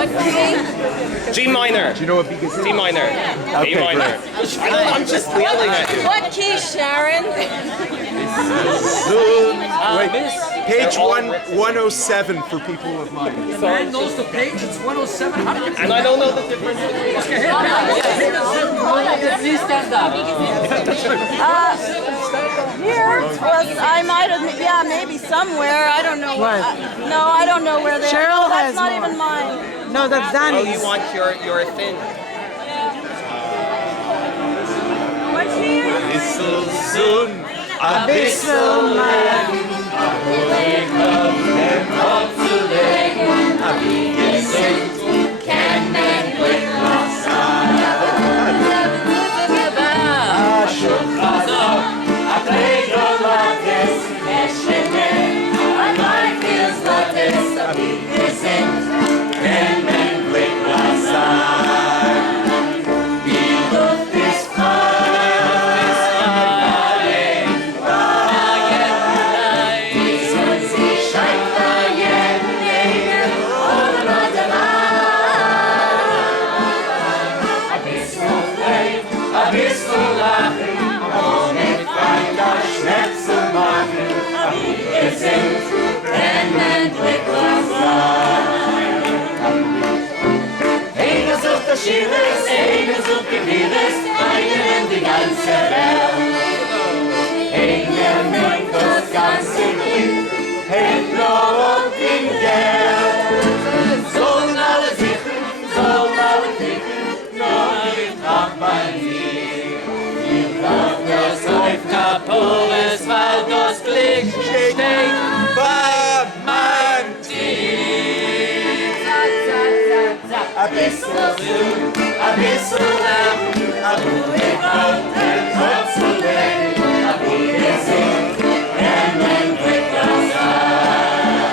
What key? G minor. Do you know what beat is? D minor. Okay, A minor. I'm just yelling at you. What key, Sharon? Wait, page 107 for people of mine. Man knows the page, it's 107. How did you And I don't know the difference. please stand up? Here was, I might have, yeah, maybe somewhere. I don't know. What? No, I don't know where they are. Cheryl No, that's has not more. even mine. No, that's Oh, Danny's. you want your thing. What key? Abyssal man. Kapoles, weil das Glück steht bei meinem Team. Abyssal Lamb, Abu Ekot, den Gott zu legen, Abu Gesing, Hermen Wickerstein.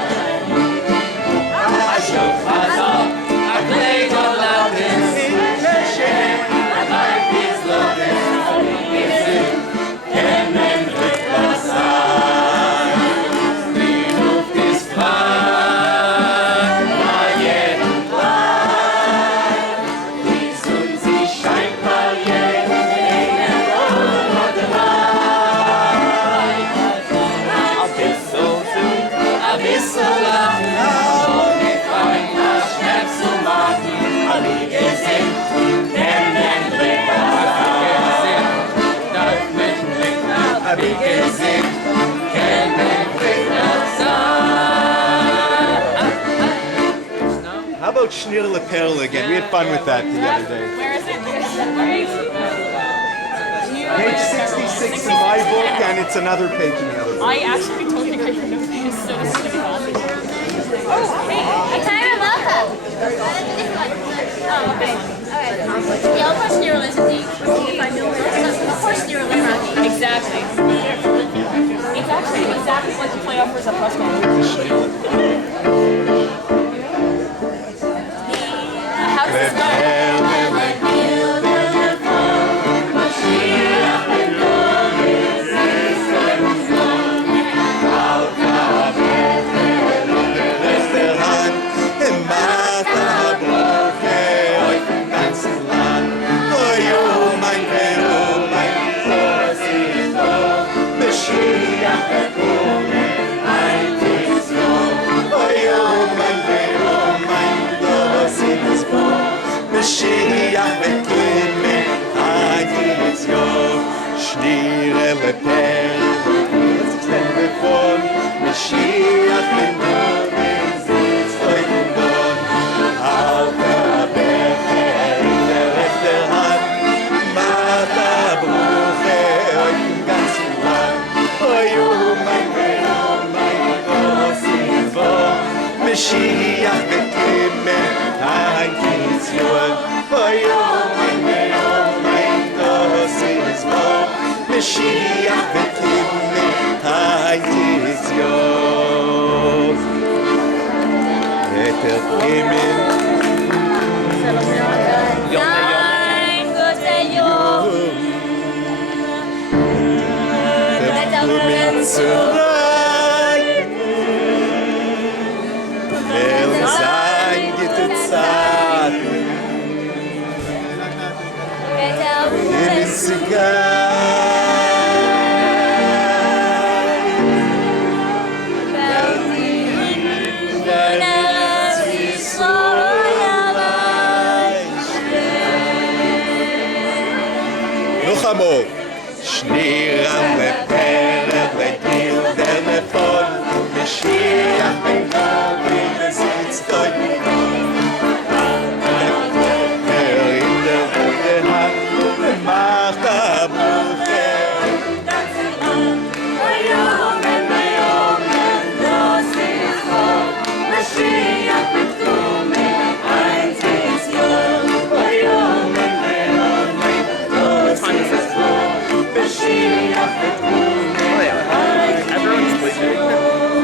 Ashok Hazok, a plague of loudness, a life is loveless, Abu Gesing, Hermen Wickerstein. Die Luft ist frei, bei jedem Bleib. Die Sonne, sie scheint bei jedem Abyssal Lamb, ohne Feind, das Schmerz zu machen, hab ich gesehen, Hermen Wickerstein. Das Menschenblick nach, hab ich gesehen, Hermen Wickerstein. How about Schnir Perle again? We had fun with that the other day. Where is it? Page 66 in my book, and it's another page in the other book. I actually totally agree with this, so this is gonna be fun. Oh, hey. I kind of love that. Oh, okay. Yeah, of course, neuralism. If I know it, of course, neuralism. Exactly. It's actually exactly like the playoff for Zaprosco. How does this go? Mashiach v'kime ha'yitzyor Shnir leper. Let's extend it for Mashiach v'kime zitz lo'yindon Al kaber cher efter hand Mata bruche oim ganz lang Oyu mein ve'o mein dosin vo Mashiach v'kime ha'yitzyor Mashiach v'kime ha'yitzyor Eter kimin Nein, Gute Jung. kimin zurück Sein gute Zeit Noch einmal. Schneerang lepere, lepilder lepol, Mashiach ben David, es ist Gott. In der Hand, macht Abucher.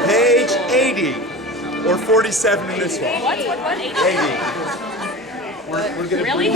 Page 80 or 47 in this one. What? 80. We're gonna Really?